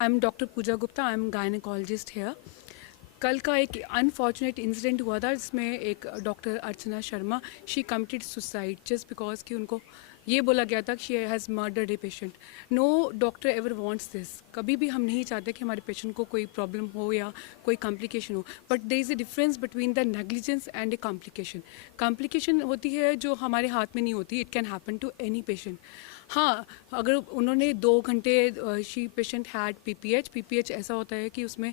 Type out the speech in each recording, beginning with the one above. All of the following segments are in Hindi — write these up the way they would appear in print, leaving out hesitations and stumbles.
I am doctor Pooja Gupta, I am gynaecologist here. कल का एक अनफॉर्चुनेट इंसिडेंट हुआ था जिसमें एक doctor Archana Sharma she committed suicide just because कि उनको ये बोला गया था कि she has murdered a patient. No doctor ever wants this. कभी भी हम नहीं चाहते कि हमारे पेशेंट को कोई प्रॉब्लम हो या कोई कॉम्प्लिकेशन हो, but there is a difference between the negligence and a complication. Complication होती है जो हमारे हाथ में नहीं होती, it can happen to any patient. हाँ, अगर उन्होंने 2 घंटे शी पेशेंट हैड पीपीएच ऐसा होता है कि उसमें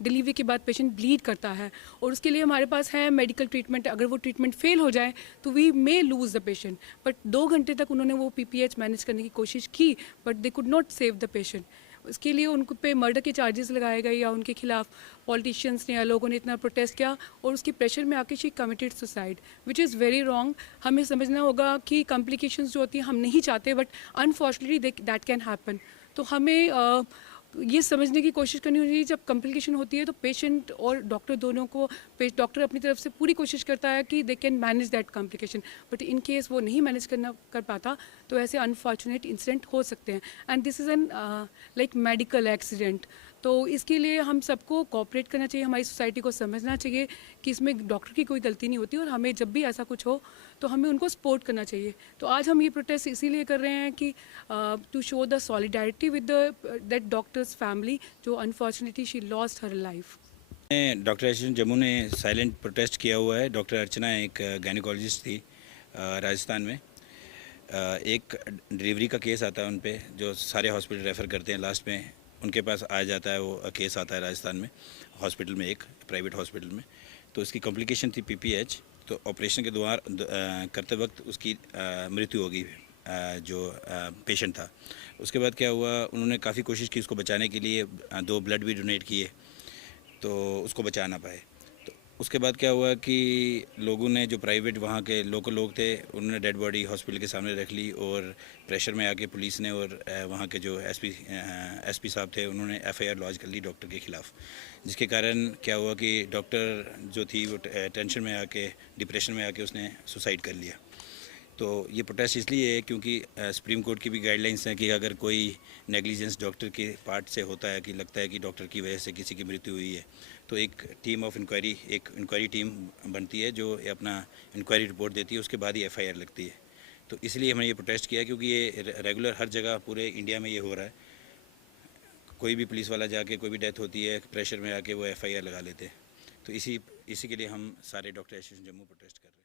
डिलीवरी के बाद पेशेंट ब्लीड करता है और उसके लिए हमारे पास है मेडिकल ट्रीटमेंट। अगर वो ट्रीटमेंट फेल हो जाए तो we may lose the patient, but 2 घंटे तक उन्होंने वो पीपीएच मैनेज करने की कोशिश की but they could not save the patient. उसके लिए उन पे मर्डर के चार्जेस लगाए गए या उनके खिलाफ पॉलिटिशियंस ने या लोगों ने इतना प्रोटेस्ट किया और उसके प्रेशर में आके she committed suicide, which is very wrong. हमें समझना होगा कि कॉम्प्लिकेशंस जो होती हैं हम नहीं चाहते but unfortunately that can happen. तो हमें ये समझने की कोशिश करनी चाहिए जब कॉम्प्लिकेशन होती है तो पेशेंट और डॉक्टर दोनों को, डॉक्टर अपनी तरफ से पूरी कोशिश करता है कि they can manage that complication, but in case वो नहीं मैनेज कर पाता तो ऐसे अनफॉर्चुनेट इंसिडेंट हो सकते हैं and this is an like medical accident. तो इसके लिए हम सबको कोऑपरेट करना चाहिए, हमारी सोसाइटी को समझना चाहिए कि इसमें डॉक्टर की कोई गलती नहीं होती और हमें जब भी ऐसा कुछ हो तो हमें उनको सपोर्ट करना चाहिए। तो आज हम ये प्रोटेस्ट इसीलिए कर रहे हैं कि to show the solidarity with that doctor's family जो unfortunately she lost her life. Doctor association Jammu ने साइलेंट प्रोटेस्ट किया हुआ है। डॉक्टर अर्चना एक गायनेकोलॉजिस्ट थी राजस्थान में। एक डिलीवरी का केस आता है उन पे, जो सारे हॉस्पिटल रेफ़र करते हैं, लास्ट में उनके पास आ जाता है, वो केस आता है राजस्थान में हॉस्पिटल में, एक प्राइवेट हॉस्पिटल में। तो उसकी कॉम्प्लिकेशन थी पीपीएच। तो ऑपरेशन के दौरान करते वक्त उसकी मृत्यु हो गई, जो पेशेंट था। उसके बाद क्या हुआ, उन्होंने काफ़ी कोशिश की उसको बचाने के लिए, 2 ब्लड भी डोनेट किए तो उसको बचा ना पाए। तो उसके बाद क्या हुआ कि लोगों ने, जो प्राइवेट वहाँ के लोकल लोग थे, उन्होंने डेड बॉडी हॉस्पिटल के सामने रख ली और प्रेशर में आके पुलिस ने और वहाँ के जो एसपी साहब थे, उन्होंने एफआईआर लॉन्च कर ली डॉक्टर के ख़िलाफ़। जिसके कारण क्या हुआ कि डॉक्टर जो थी वो टेंशन में आके, डिप्रेशन में आके उसने सुसाइड कर लिया। तो ये प्रोटेस्ट इसलिए है क्योंकि सुप्रीम कोर्ट की भी गाइडलाइंस हैं कि अगर कोई नेग्लिजेंस डॉक्टर के पार्ट से होता है, कि लगता है कि डॉक्टर की वजह से किसी की मृत्यु हुई है, तो एक टीम ऑफ इंक्वायरी, एक इंक्वायरी टीम बनती है जो अपना इंक्वायरी रिपोर्ट देती है, उसके बाद ही एफआईआर लगती है। तो इसलिए हमने ये प्रोटेस्ट किया क्योंकि ये रेगुलर हर जगह पूरे इंडिया में ये हो रहा है। कोई भी पुलिस वाला जाके, कोई भी डेथ होती है, प्रेशर में आके वो एफआईआर लगा लेते हैं। तो इसी के लिए हम सारे डॉक्टर एसोसिएशन जम्मू प्रोटेस्ट कर रहे हैं।